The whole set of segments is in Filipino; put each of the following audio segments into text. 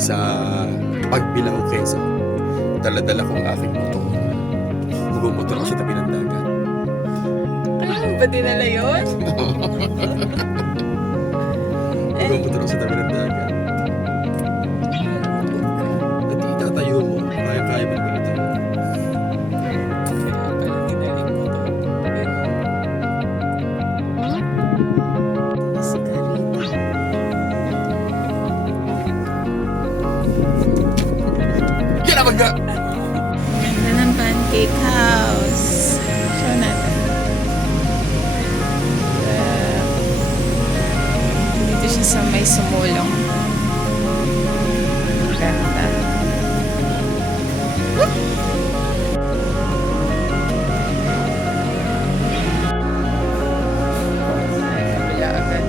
sa Pagbilao, Quezon. Dala-dala ko ang aking motor. Magmumotor ako sa tabi ng dagat. Ano ba dinala yun? Magmumotor ako sa tabi ng dagat. At itatayo mo, kaya-kaya mo naman ito. Yan naman nga! Ganda ng pancake house. Show natin. Dito siya sa may sumulong. Ganda. Kabila agad.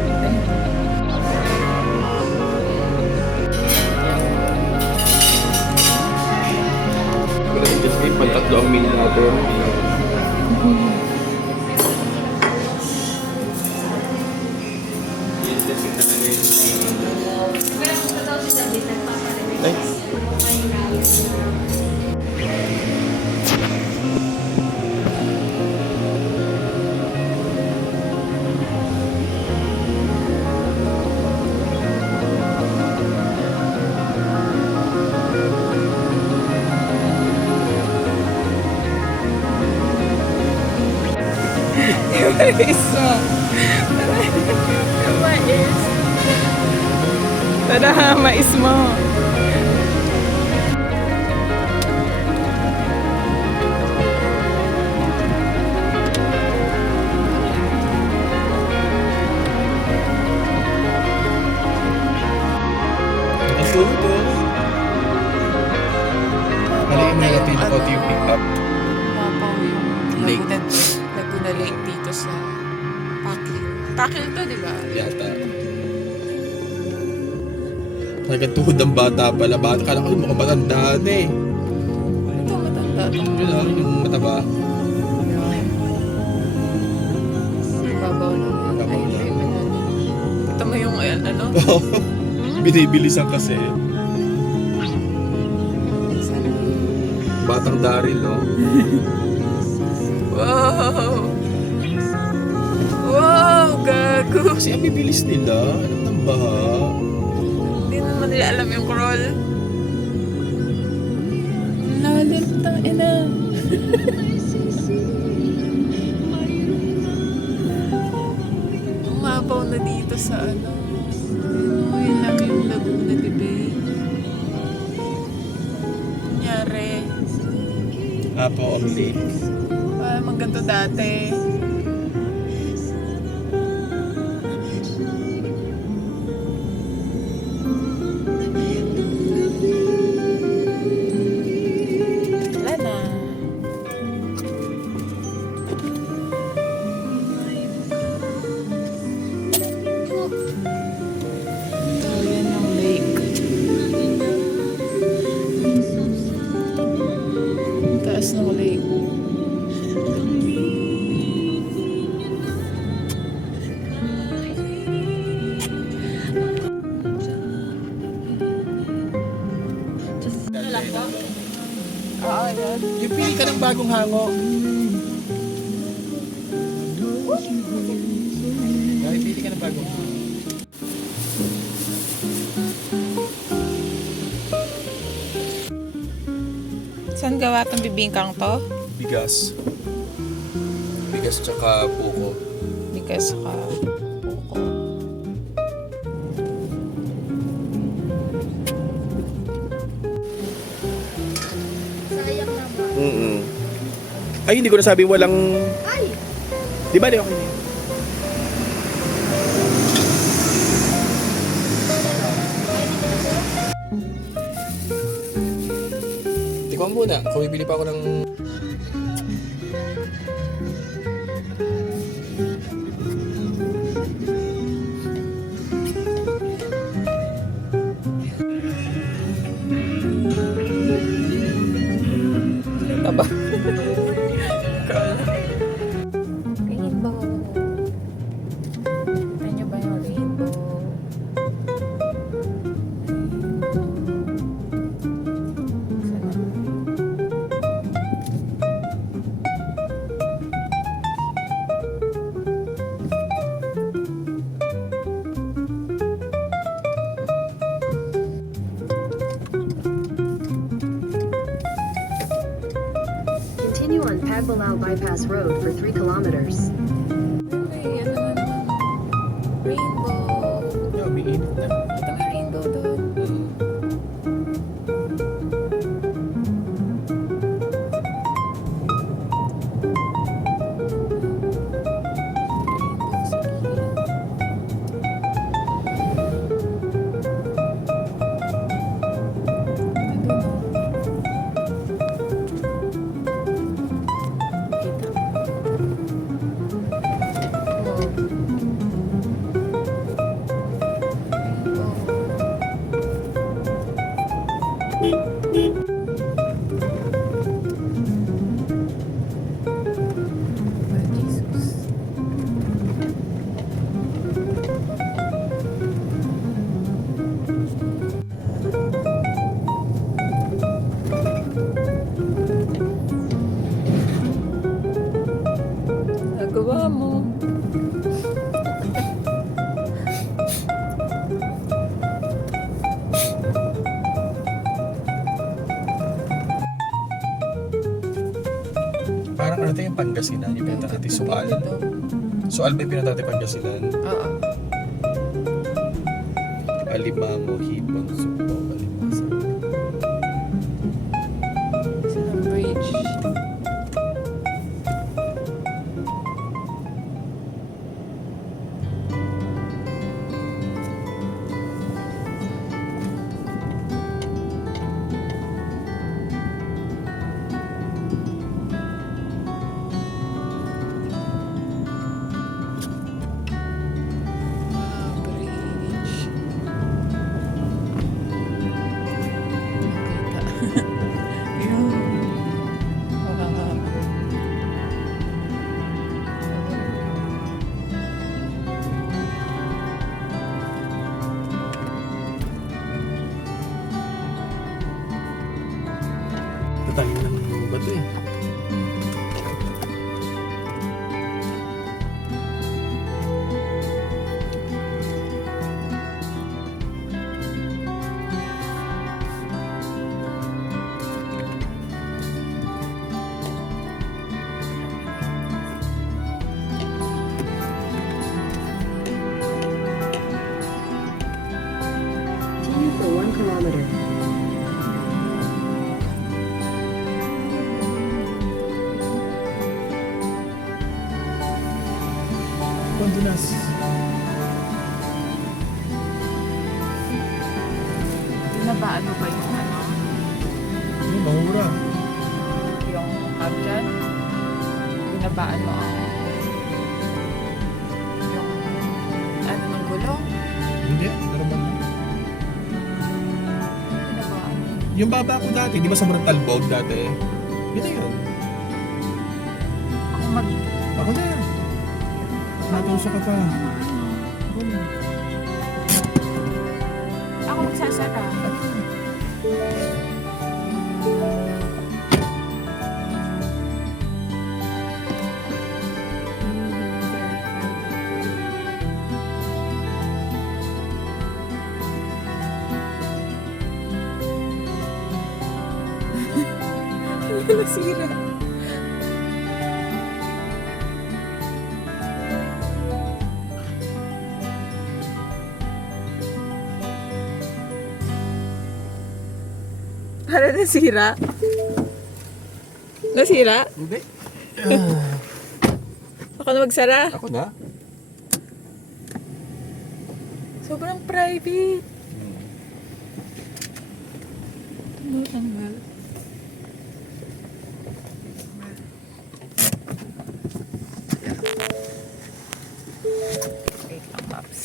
Wala yung just may pantatlo ang meal natin. Ay. Iso. Mais. Tada, mais mo. Nasuto. Maliin na natin ako yung pick up. Mapaw yung Lake. Laguna Lake dito sa Pakil. Pakil to, di ba? Yata. Nagkatuhod ng bata pala. Bata ka lang kasi mukhang matanda na eh. Ito, matanda to. Yun ah, yung mataba. Babaw lang. Babaw Ay, lang. ito mo yung ano? Binibilisan kasi. Batang Daryl, no? Wow! Wow! Gago! Kasi ang bibilis nila. Alam ng baha. Hindi naman nila alam yung crawl. Lalim ta, ina. Umabaw na dito sa ano. Yun lang yung Laguna de Bay. Kunyari. Apo ang lake. Magganto dati. Wala na. Ito, yan yung lake. Taas ng lake. Oo, yan. Yung pili ka ng bagong hango. Ay, pili ka ng bagong hango. Saan gawa tong bibingkang to? Bigas. Bigas tsaka puko. Bigas ka. Puko. Ay, hindi ko nasabi walang... Ay! Di ba? Di okay na yun. Ikaw muna. Kung bibili pa ako ng... Taba. Rainbow. Ano ba yung rainbow? Agbalao Bypass Road for 3 kilometers. May ano na naman. Rainbow. Yeah, umiinit na. Ito may rainbow doon. Rainbow sa gilid. Nandun, oh. Kita. Jesus. Nagawa mo. Parang ano ito yung Pangasinan, yung pinata natin Sual. Sual ba yung pinata natin Pangasinan? Oo. Alimango, Hipon, Subo, Alimango. Sa bridge. Bridge. Kita. Yun. Wow. Tatangin ng bato eh. Continue for 1 kilometer. Condunas. Binabaan mo ba yung ano? Ano, mahura. Yung hub dyan? Binabaan mo ang yung ano ng gulong? Hindi, normal lang. Binabaan mo. Yung baba ko dati, di ba sa Morantal Boat dati? Yun na yun. Kung mag... Ako na. Natusa ka pa. Ako magsasara. Nasira. Para nasira? Nasira? Hindi. Ako na magsara. Ako na. Sobrang private. Tanggal. Wait lang, maps.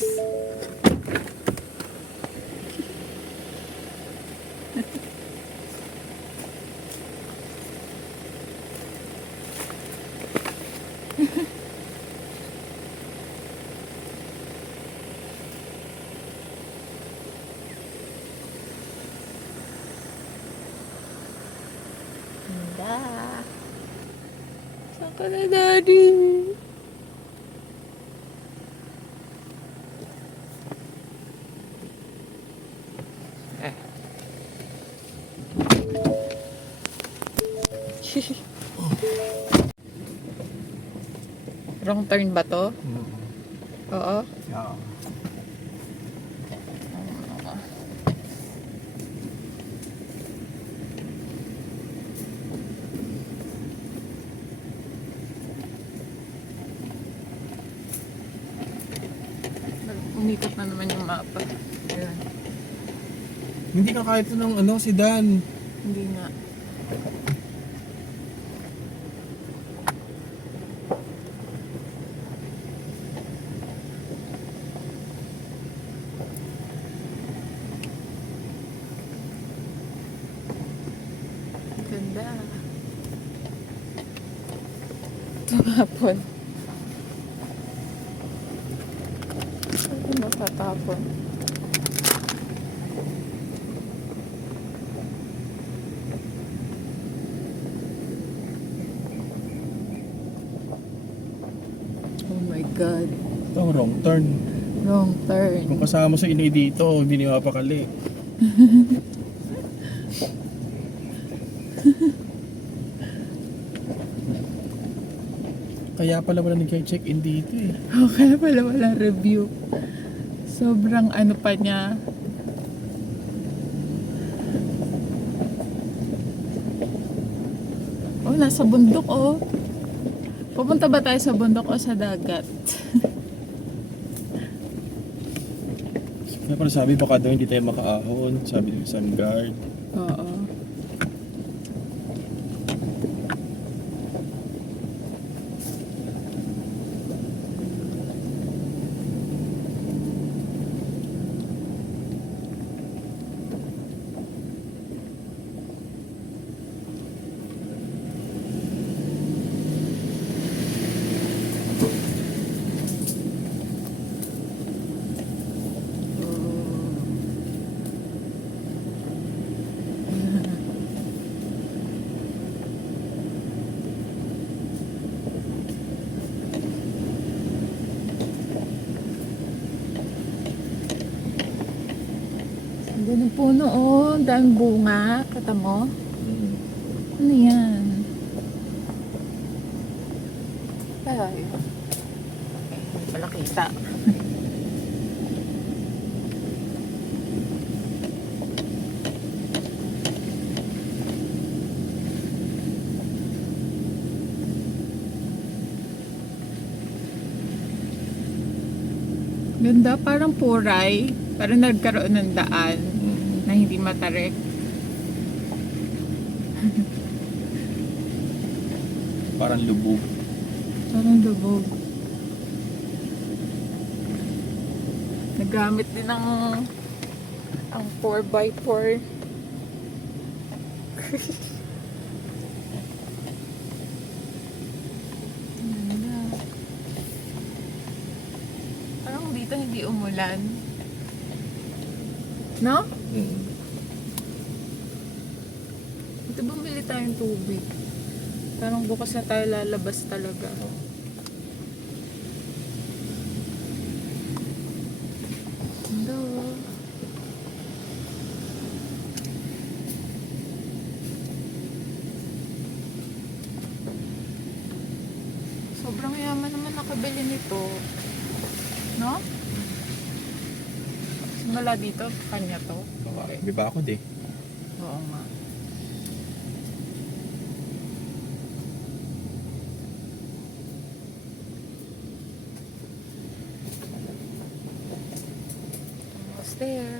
Ganda. Saan ka na, Daddy? Wrong turn ba to? Oo. Yeah. Umikot na naman yung mapa. Ayun. Hindi ka kahit ng sedan. Hindi nga. Ganda. Tumapon. Ano natatapon? Oh my God. Ito, wrong turn. Wrong turn. Kung kasama sa inay dito, hindi niya mapakali. Kaya pala wala nag-check-in dito eh. Oh, kaya pala wala review. Sobrang ano pa niya. Oh, nasa bundok oh. Pupunta ba tayo sa bundok o sa dagat? Kaya pala sabi baka daw hindi tayo makaahon, sabi ng isang guard. Oo. Ang ganda ng puno oh. Ang daming bunga. Kata mo? Ano yan? Ay. Hindi pala kita. Ganda, parang puray. Parang nagkaroon ng daan na hindi matarik. Parang lubog. Parang lubog. Nagamit din ang 4x4. Ganda. Parang dito hindi umulan. No? Ito bumili tayong tubig. Parang bukas na tayo lalabas talaga. Ganda oh. Sobrang yaman naman nakabili nito. No? Simula dito, kanya to. Di ba ako di? Oo nga. Almost there.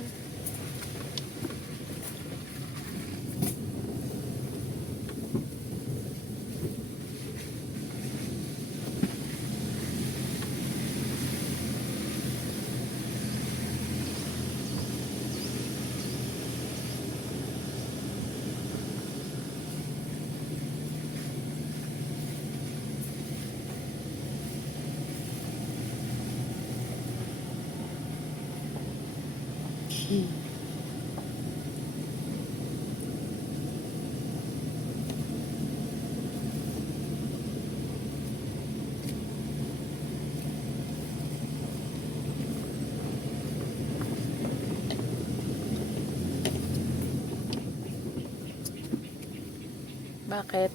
Bakit?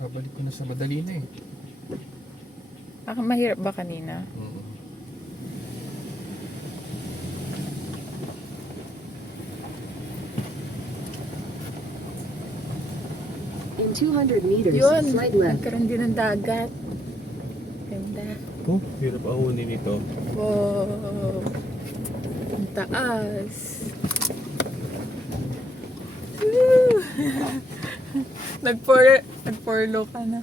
Babalik ko na sa madali na eh. Mahirap ba kanina? Mm. In 200 meters, Yun, slide left. nagkaroon din ng dagat. Ganda. Oh, hirap ahunin ito. Wow. Ang taas. Woo! Nag-forlo ka na.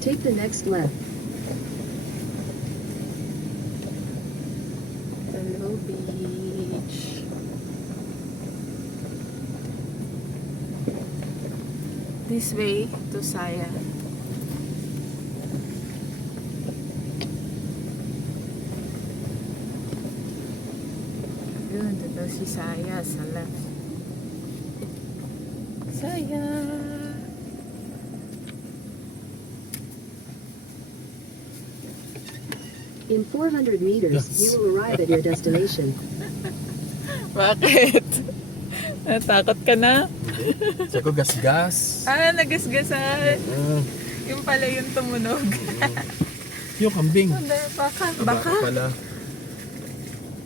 Take the next left. Hello, beach. This way to Saya. Yun, dito si Saya sa left. Saya! In 400 meters, Yes. you will arrive at your destination. Bakit? Natakot ka na? Sabi ko, gas-gas. Nagasgasan. Ah, Yung pala yung tumunog. yung kambing. Baka. Baka pala.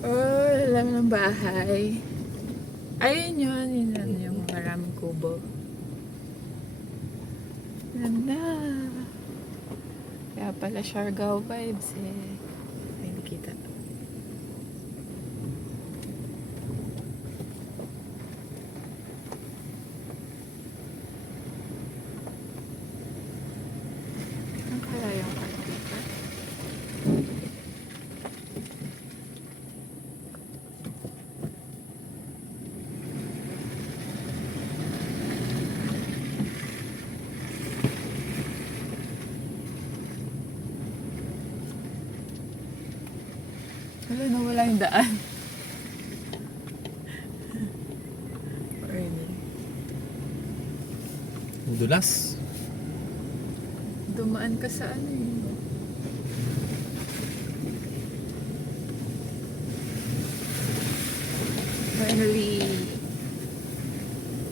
Oh, alam ng bahay. Ayun yun. Yun yung maraming kubo. Ganda. Kaya pala Siargao vibes eh. Ay, hindi kita. Ang kaya yung dito? Wala, nawala yung daan. Early. Ang dulas. Dumaan ka sa ano eh. Finally,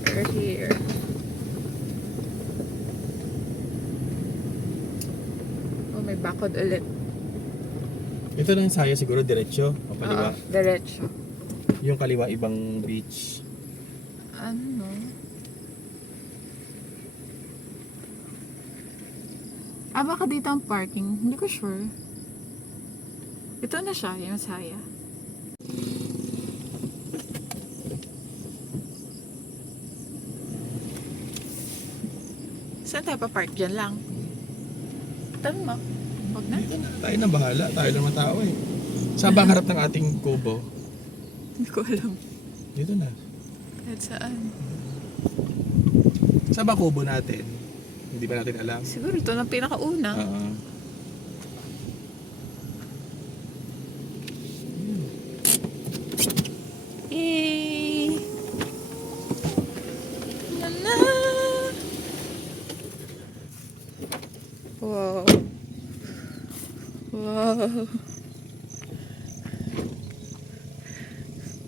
we're here. Oh, may bakod ulit. Ito na yung Saya siguro, diretsyo. O kaliwa. Diretso. Yung kaliwa, ibang beach. Ano? Baka dito ang parking. Hindi ko sure. Ito na siya, yung Saya. Saan tayo pa-park? Diyan lang. Tama. Huwag na. Tayo na bahala. Tayo lang ang tao eh. Saan ba ang harap ng ating kubo? Hindi ko alam. Dito na. Kahit saan. Saan ba kubo natin? Hindi ba natin alam? Siguro ito na pinakauna. Oo. Eh. Nana. Wow. Wow.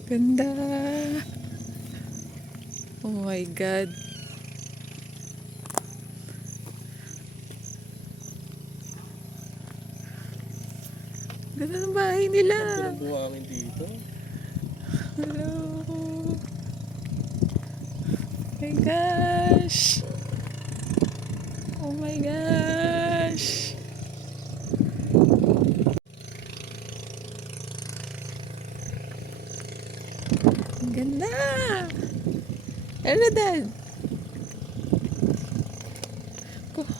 Ganda. Oh my God. Ganda ng bahay nila. Ang buhangin dito. Hello. My gosh. Oh my gosh. Ang ganda. Ano, Dad?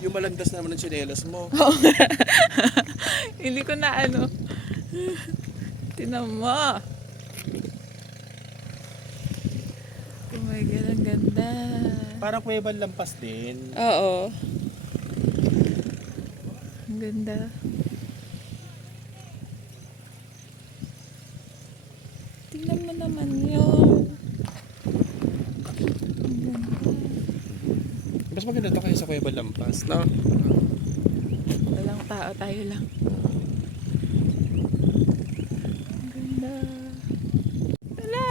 Yung malagdas naman ng tsinelas mo. Hindi ko na ano. Tinan mo. Oh my God, ang ganda. Parang kuwebang lampas din. Oo. Ang ganda. Tingnan mo naman yun. Ang ganda. Mas maganda to kayo sa Kuya Balampas, no? Walang tao, tayo lang. Ang ganda. Wala.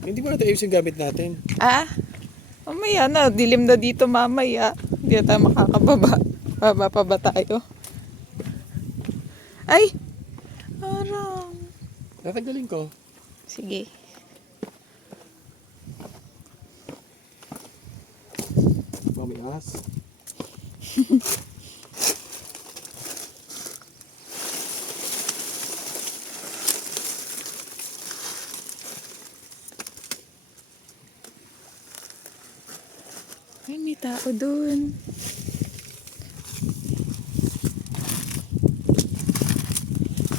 Hindi mo natin ayos yung gamit natin. Ah? Mamaya na, dilim na dito mamaya. Hindi na tayo makakababa. Baba pa ba tayo? Ay! Parang. Natanggalin ko. Sige. Mamias. Ay, may tao dun.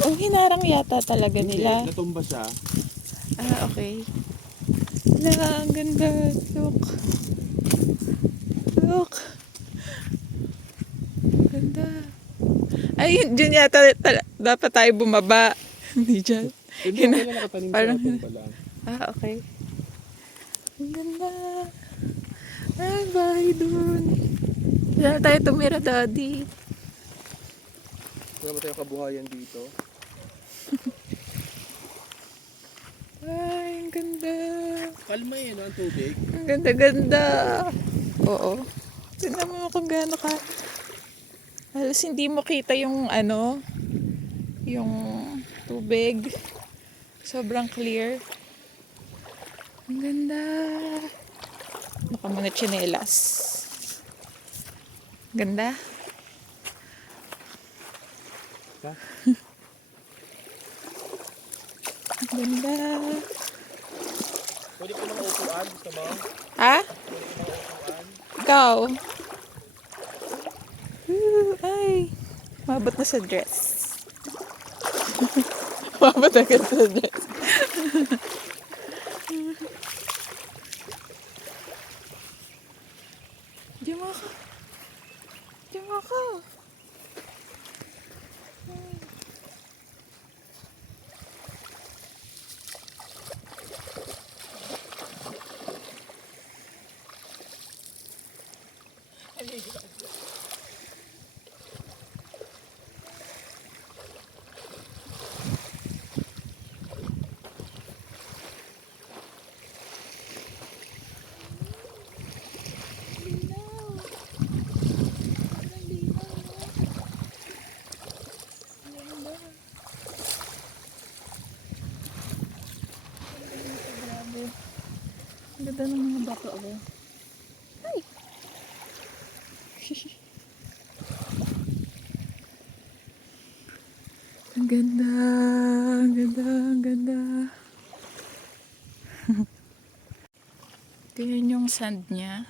Oh, hinarang yata talaga nila. Natumba siya. Ah, okay. Wala, ang ganda. Look. Look. Ang ganda. Ay, dyan yata dapat tayo bumaba. Hindi dyan. Hindi Hina- ako nakatanim parang- sa natumba lang. Ah, okay. Ang ganda. Ay, bahay dun. Wala tayo tumira, daddy. Wala ba tayong kabuhayan dito? Ay, ang ganda. Kalma eh, no? Ang tubig. Ang ganda-ganda. Oo. Tignan mo kung gaano ka. Halos hindi mo kita yung ano, yung tubig. Sobrang clear. Ang ganda. Baka muna tsinelas. Ganda. Ha? Ang ganda. Pwede ko mga upuan, gusto mo? Ha? Ikaw? Ay. Mabot na sa dress. Mabot agad sa dress. Diyan mo ako. Diyan mo ako. Ang ganda ng mga bato ako. Ay! Ang ganda, ang ganda, ang ganda. Tingnan yung sand niya.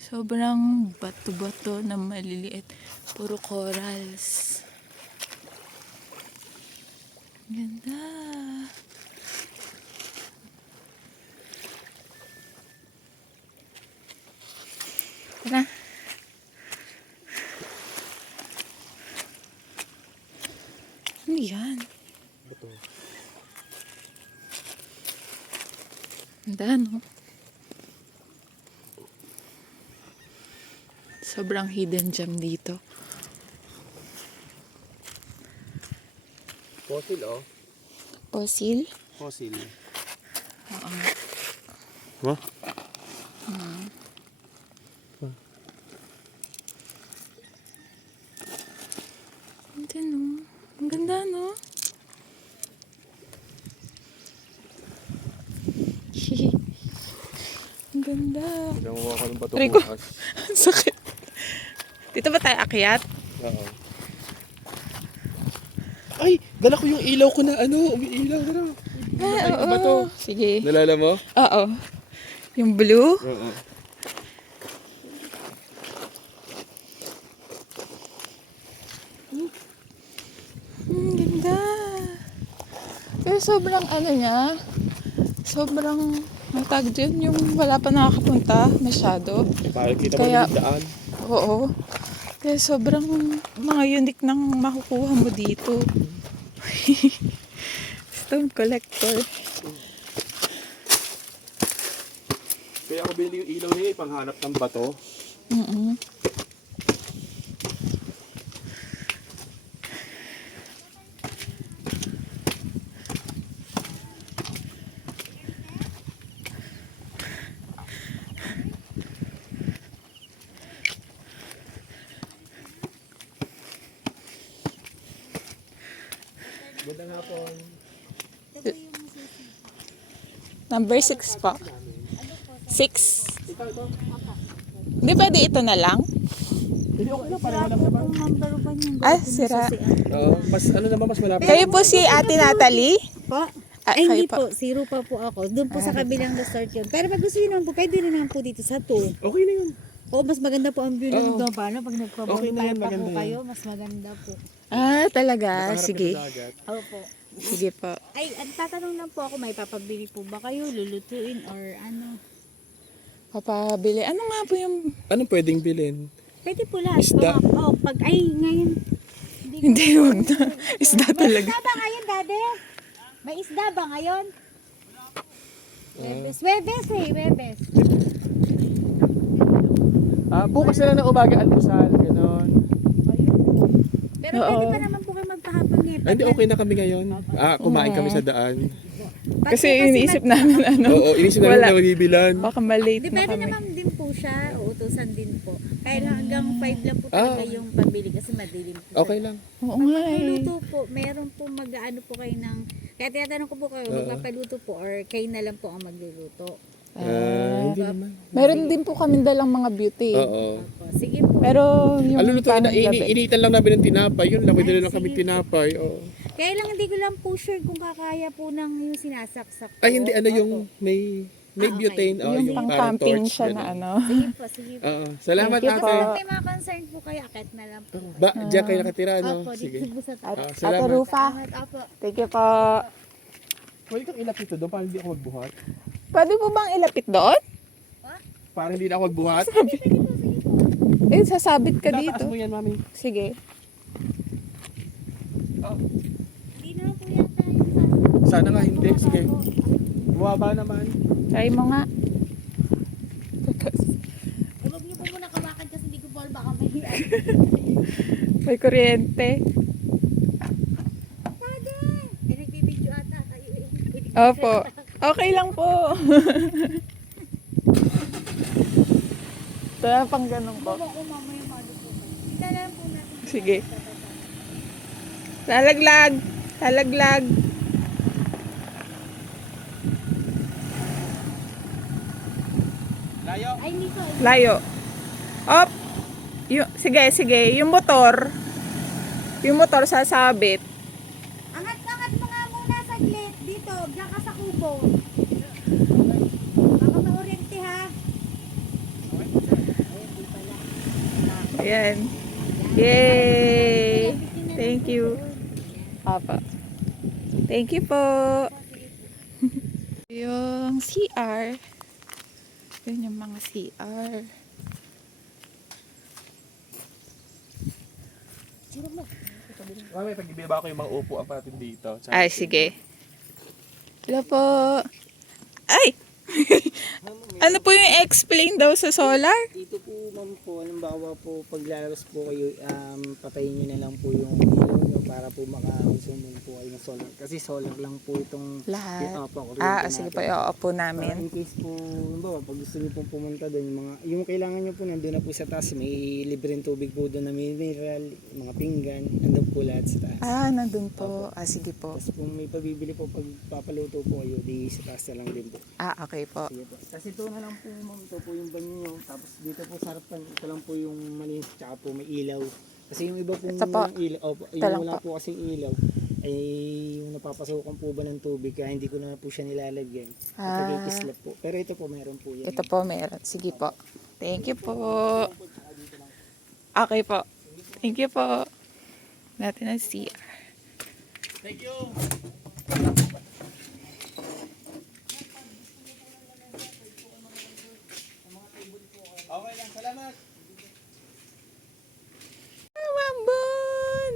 Sobrang bato-bato na maliliit. Puro corals. Ang ganda. Tara. Ano yan? Ito. Ganda, no? Sobrang hidden gem dito. Fossil, oh. Fossil? Fossil. Oo. Huh? Ganda, no? Ang ganda, no? Ang ganda. Pinanguha ko ng bato Aray ko. bukas. Ang sakit. Dito ba tayo akyat? Oo. Ay! Dala ko yung ilaw ko na ano, umiilaw. Dala. Ah, Ano ba to? Sige. Nalala mo? Oo. Yung blue? Oo. Ganda. Pero sobrang ano niya, sobrang matag dyan, yung wala pa nakakapunta masyado. Para kita mo Kaya- yung daan. Oo. Kaya sobrang mga unique nang makukuha mo dito. Stone collector. Kaya ako binili yung ilaw niya panghanap ng bato. Mm-mm. Ganda nga po. Number 6 po. 6. Di pwede ito na lang? Hindi okay na, pareho lang naman. Ah, sira. Oo, mas ano naman, mas malapit. Kayo po si Ate Natalie? Po? Ah, Ay, kayo hindi po. po. Zero pa po ako. Doon po sa kabilang resort yun. Pero pag gusto nyo naman po, pwede rin naman po dito sa 2. Okay na yun. O, mas maganda po ang view Oo. ng doon. Paano? Pag Okay na nagpa-bonfire yan, pa po maganda kayo, mas maganda po. Ah, talaga? Nakaharap Sige. yung dagat. Opo. Sige po. Ay, ang tatanong lang po ako, may papabili po ba kayo? Lulutuin or ano? Papabili. Ano nga po yung... Anong pwedeng bilhin? Pwede po lahat. Isda. Oh, pag, ay, ngayon. Hindi, wag na. Isda May talaga. isda ba ngayon, Dade? May isda ba ngayon? Webes. Webes eh, Webes. Bukas na lang ng umaga almusal, gano'n. Pero Oo. pwede pa naman po kayo magpahapon eh. Hindi, okay na kami ngayon. Kumain kami sa daan. Kasi iniisip namin ano. Oo, inisip namin Wala. na mabibilan. Baka malate na Depende kami. naman din po siya, uutusan din po. Kaya lang hanggang 5 lang po talaga yung pambili kasi madilim po. Okay lang. Oo Pag nga eh. magluluto po, meron po mag-ano po kayo ng, kaya tinatanong ko po kayo, magpapaluto po or kayo na lang po ang magluluto. Hindi naman. Meron din po kami dalang mga beauty. Oo. Opo, sige po. Pero yung Lulutuin na, panggabi. initan lang namin ng tinapay. Yun lang, pwede Ay, lang kami sige. tinapay. Oo. Kaya lang hindi ko lang po sure kung kakaya po ng yung sinasaksak po. Ay, hindi, ano yung Opo. may okay. butane. Oh, yung parang pang-camping torch, siya na gano'n. ano. Sige po, sige po. Oo. Salamat Thank you ate. po. Kung may mga concern po kayo, akit na lang po. Diyan kayo nakatira, no? Opo, Sige. dito po sa At, taas. Ate salamat. Rufa, Salamat, opo. thank you po. Pwede kang ilapit ito doon para hindi ako magbuhat. Pwede po bang ilapit doon? Para hindi na ako magbuhat. Eh, sasabit ka Tataas dito. mo yan, mami. Sige. Hindi na po yata yung Sana nga hindi. Sige. Bumaba naman. Try mo nga. Huwag niyo po muna kawakan kasi hindi ko po alam baka may May kuryente. Pwede! Pinagbibidyo ata kayo eh. Opo. Okay lang po. Ito pang ganun po. Ako mamaya malo po. Italan po natin. Sige. Lalaglag. Lalaglag. Layo. Ay, Nico. Layo. Op. Sige, sige. Yung motor sasabit. Angat-angat mo nga muna saglit. Dito, diyan ka sa kubo. Baka maoriente ha. Ayan. Yay! Thank you. Papa. Thank you po. Yung CR. Yun yung mga CR. Mami, pag-ibaba ko yung mga upuan natin dito. Tsaka- Ay, sige. Hello po. Ay! Ano po yung explain daw sa solar? Dito po ma'am po, halimbawa po pag lalabas po kayo, patayin nyo na lang po yung ilaw nyo para po maka-consume po kayo ng solar. Kasi solar lang po itong Lahat. kuryente Sige natin. po, i-opo Para namin. in case po, halimbawa pag gusto nyo pong pumunta doon, yung kailangan nyo po nandun na po sa taas, may libreng tubig po doon na mineral, mga pinggan, nandun po lahat sa taas. Nandun po. Sige po. Tapos kung may pabibili po pag papaluto po kayo, di sa taas na lang din po. Okay po. Sige po. Tapos ito na lang po ma'am, ito po yung banyo nyo. Tapos dito po sa harapan, ito lang po yung malinis, tsaka po may ilaw. Kasi yung iba pong Ito po. ilaw, Ito yung lang wala po. po kasing ilaw, ay yung napapasukan po ba ng tubig, kaya hindi ko na po siya nilalagyan. At nagkikislap po. Pero ito po, meron po yan. Ito po, meron. Sige po. Thank you po. Okay po. Thank you po. Natin ang CR. Thank you. Okay lang, salamat. Mambon!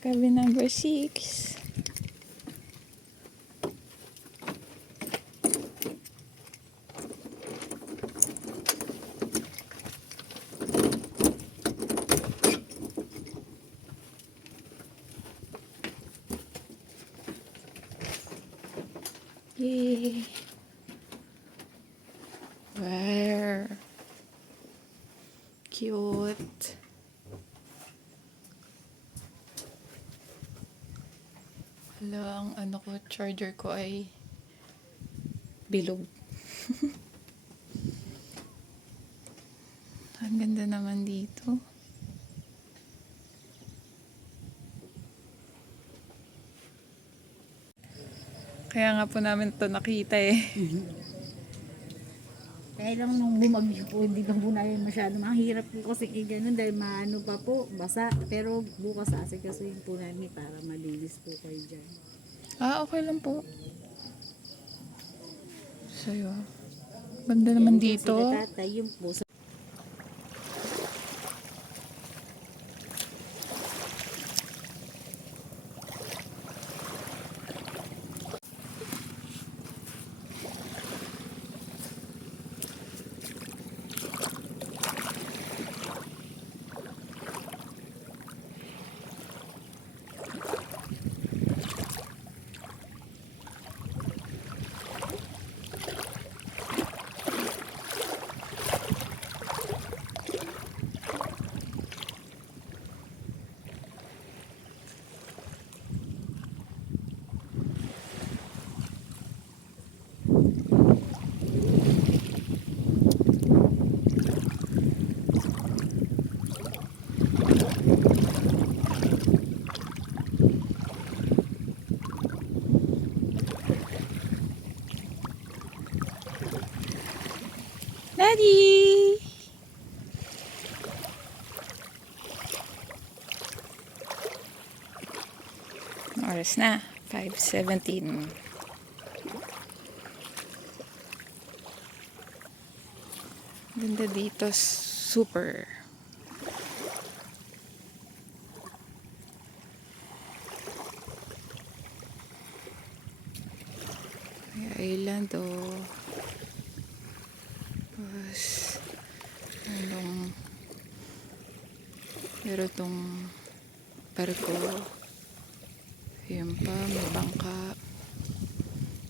Cabin number 6. Yay! Where? Cute. Hala, ang ano ko, charger ko ay bilog. Ang ganda naman dito. Kaya nga po namin to nakita eh. Kaya lang nung bumagyo po, hindi lang po namin masyado. Mahirap po kasi ganun dahil maano pa po, basa. Pero bukas asikasuhin po namin para malinis po kayo dyan. Ah, okay lang po. Sa'yo. Ganda naman dito. Sila tatay, yung po. Daddy! Oras na. 5:17. Ganda dito. Super. May island oh. Tapos, anong, pero itong barko, yun pa, may bangka,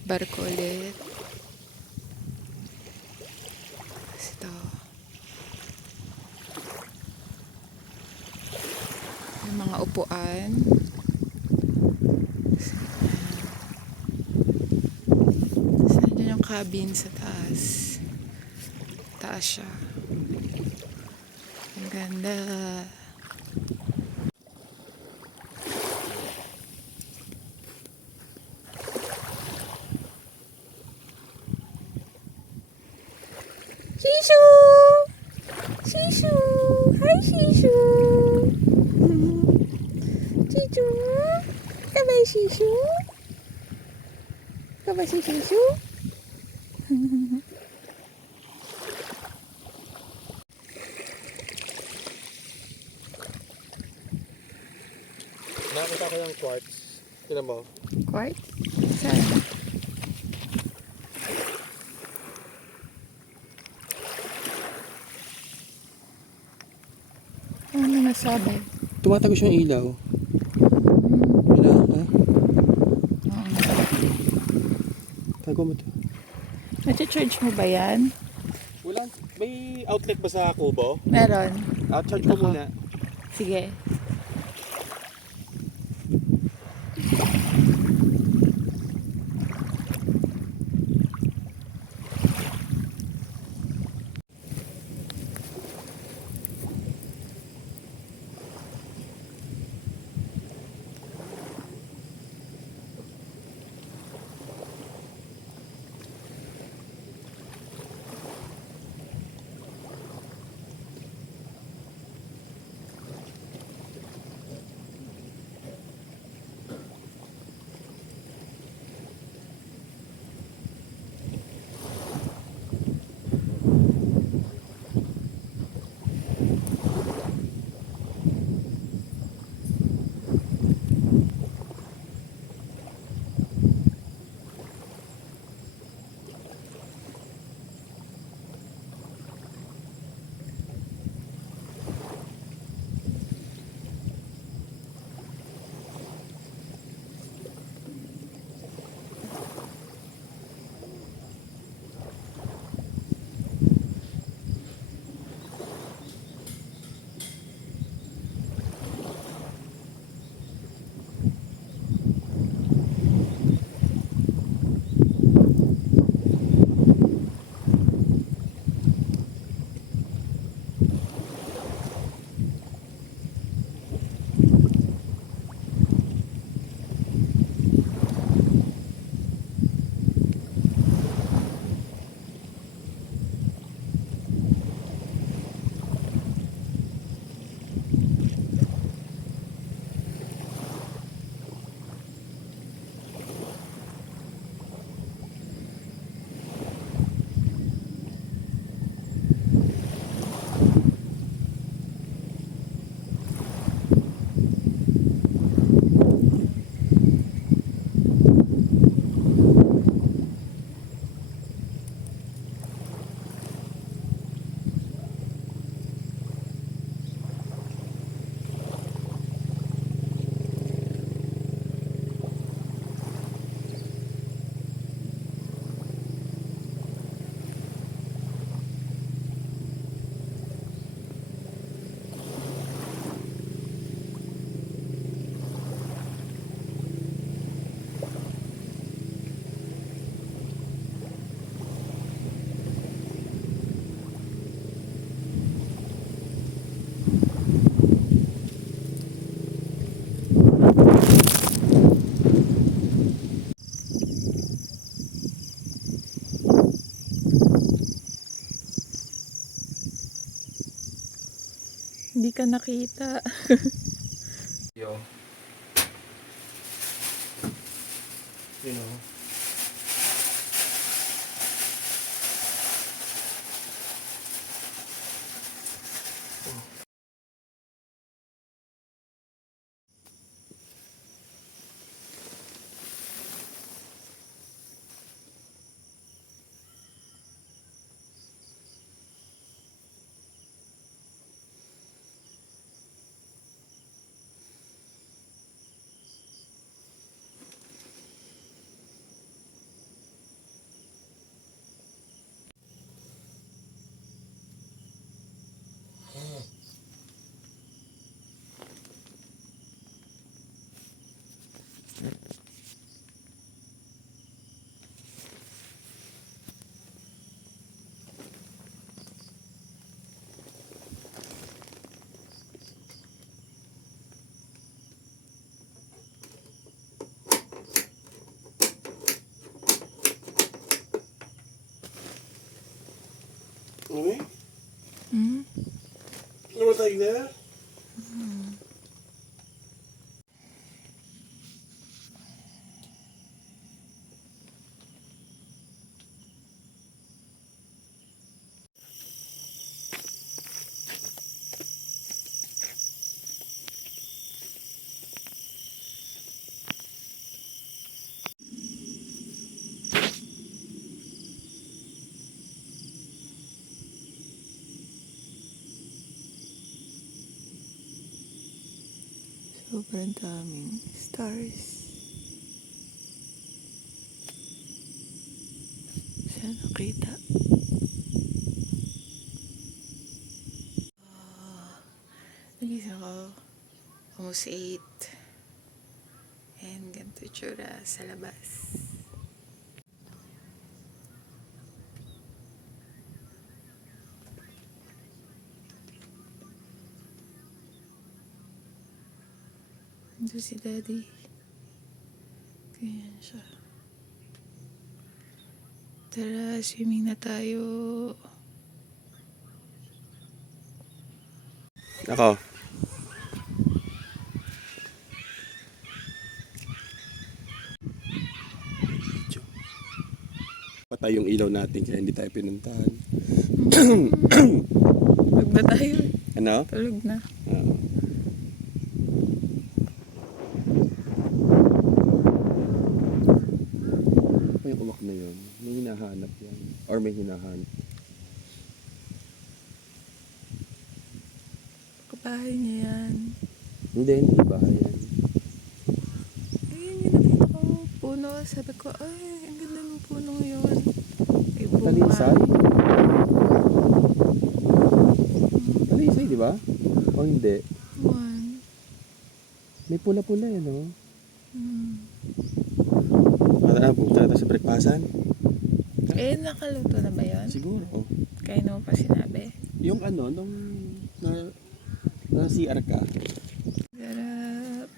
barko ulit. Tapos ito, yung mga upuan. Tapos nandiyan yung cabin sa taas. Taas siya. Ang ganda. Shishu! Shishu! Hi, Shishu! Shishu! Kaba Shishu? Kaba si Shishu? Nakakita ko yung quartz. Tignan mo. Quart? Saan? Ano nasabi? Tumatagos yung ilaw. Wala, ha? Tago mo to. Nati-charge mo ba yan? Wala. May outlet ba sa kubo? Meron. Charge ko Ako. muna. Sige. ka nakita. Yo. You know. Ano eh? Hmm? Namatay na? Sobrang daming stars. Saan nakita? Nagising ako. Almost 8. And ganito tsura sa labas. Ito si Daddy. Ganyan siya. Tara, swimming na tayo. Ako. Patay yung ilaw natin kaya hindi tayo pinuntahan. Tulog na tayo. Ano? Tulog na. Ano yung uwak na yun? May hinahanap yan. Or may hinahanap. Kabahay niya yan. Hindi bahay yan. Ayun yung nakita ko. Puno. Sabi ko, ay, ang ganda ng puno yun. May bunga. Talisay? Talisay, di ba? O hindi? One. May pula-pula yan, no? Punta na tayo sa breakfastan. Eh, nakaluto na ba yun? Siguro. Kaya mo pa sinabi? Yung ano, nung na CR ka, Sarap.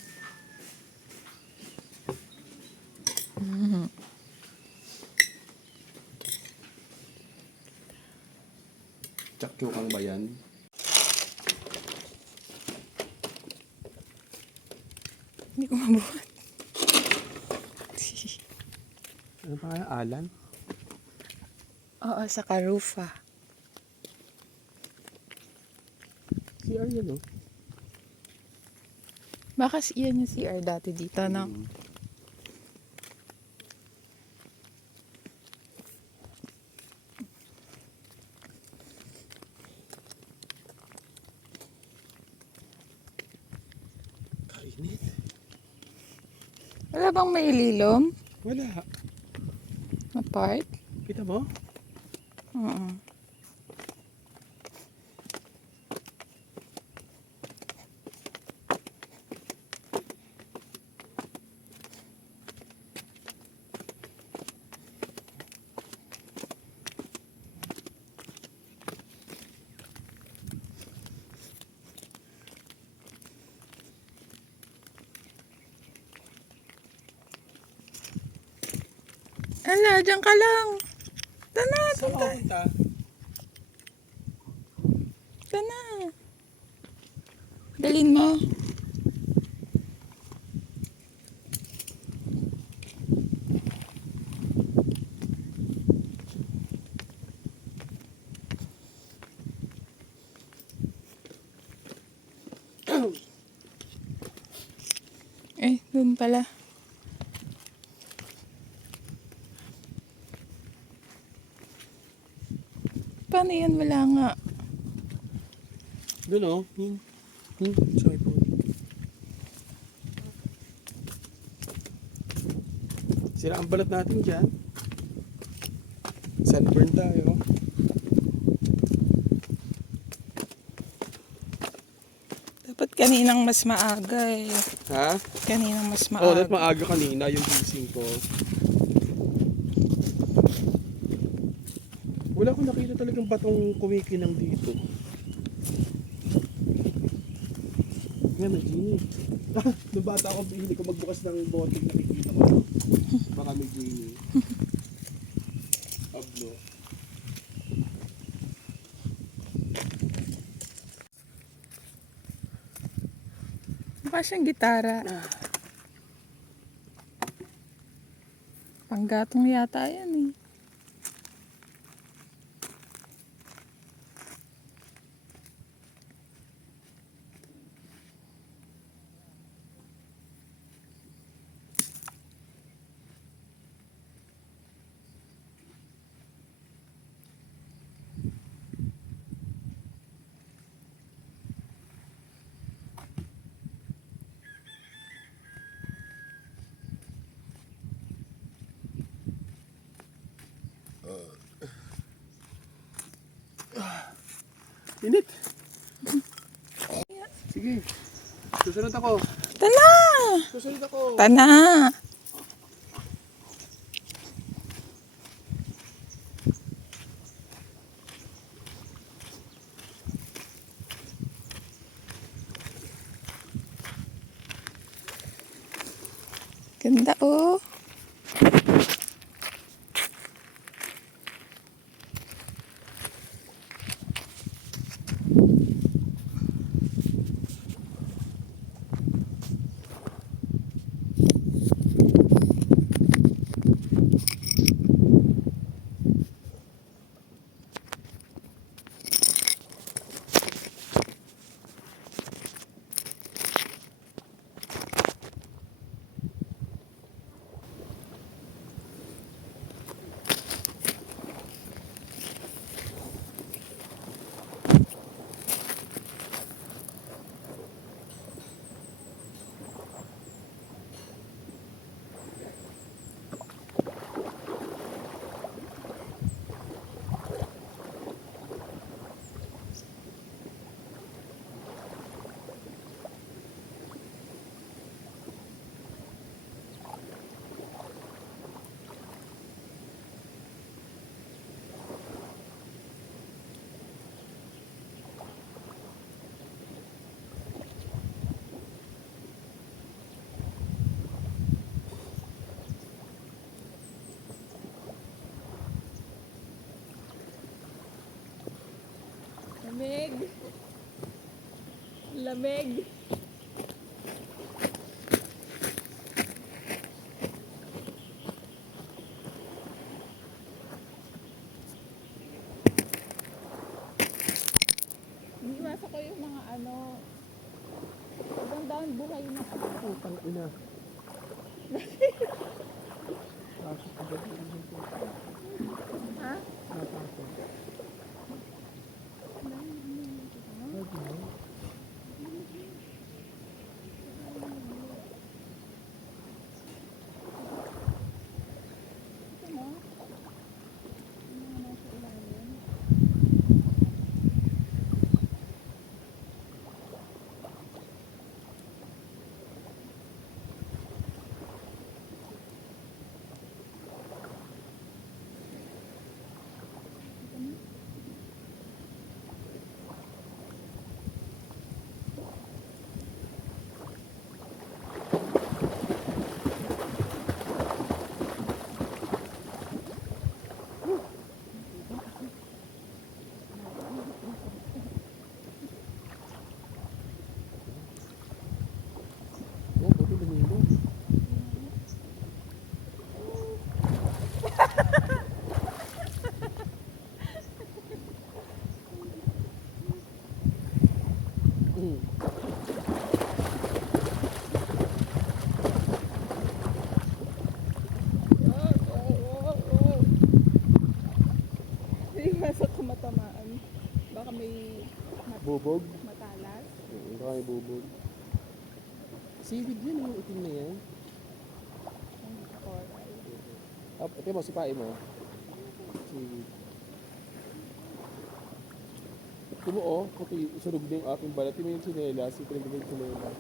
tsakyukang ba yan? Hindi ko mabuhat. Ano pa kaya? Alan? Oo, sa Karufa. CR yan, no? Baka yan yung CR dati dito, no? Kainit. Wala bang may ililom? Wala. Na part? Kita mo? Oo. Ala, dyan ka lang. Tana, Saan tana. ka? Tana. Dalin mo. Dun pala. Paano yan? Wala nga. Doon oh. Sorry po. Sira ang balat natin dyan. Sunburn tayo. Dapat kaninang mas maaga eh. Ha? Kaninang mas Oh, dapat maaga. maaga kanina yung gising ko. Wala akong nakita talagang batong kumikinang dito. Yan, may genie. Nung bata ako, hindi ko magbukas ng bote, nakikita ko. Baka may genie. Ablo. Mukha siyang gitara. Panggatong yata yan eh. Init! Sige. Susunod ako. Tana! Susunod ako. Tana! Ganda oh. Lamig. Lamig. Iniwasan ko yung mga ano. Ibang daon buhay na ano. Putang ina. Ha? Iwasan ka matamaan. Baka may Bubog? matalas. Baka may bubog. Seaweed yan, yung itim na yan. Ito mo, sipain mo. Seaweed. Kumuo, pati sunog na yung aking balat. Ito yung sinelas, ito yung sinelas.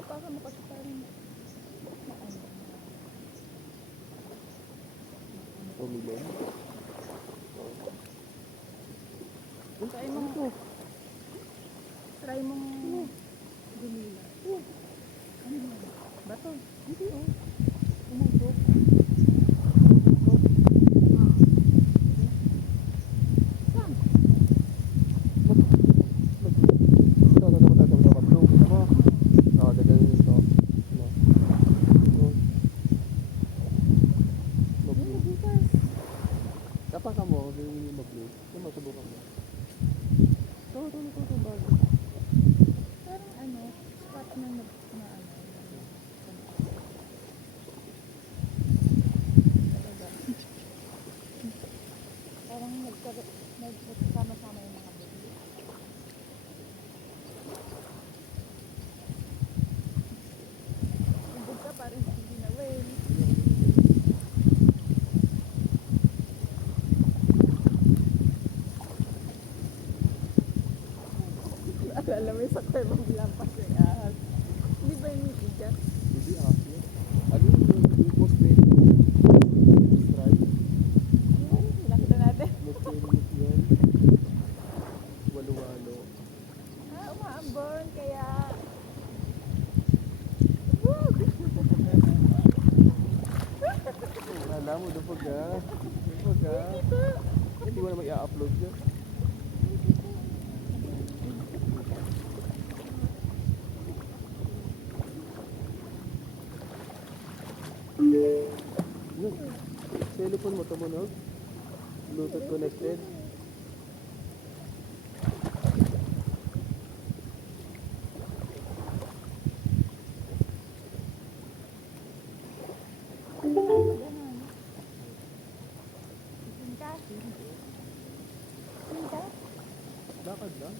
Apakan mo kasi parang Pumilon. try mo try mong gumila. Ano yun? Bato? Hindi oh. Umugok. Saan? Bukas. Dapat ka mo, hindi yung mag-blue. Yung masubukan mo. Ito, bago. Parang ano, spot na ano. Talaga. Parang nagkasama-sama yung mga baby. Ibig ka parang hindi na well. Alala mo yung sa termong lampas eh. Hindi ba yung igat? Hindi ako. Ano yung post pay? Try. Nakita natin. Mag-training yun. Walo-walo. Umaambon kaya... Alam mo, dupag ka. Hindi mo naman i-upload yun. Yun. Cellphone mo tumunog. Bluetooth connected. Lakad lang.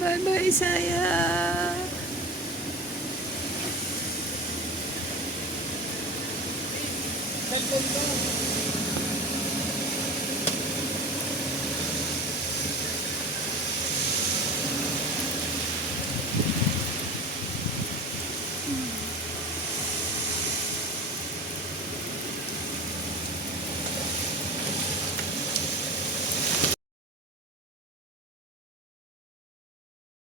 Bye-bye, Isaya. Cellphone ko.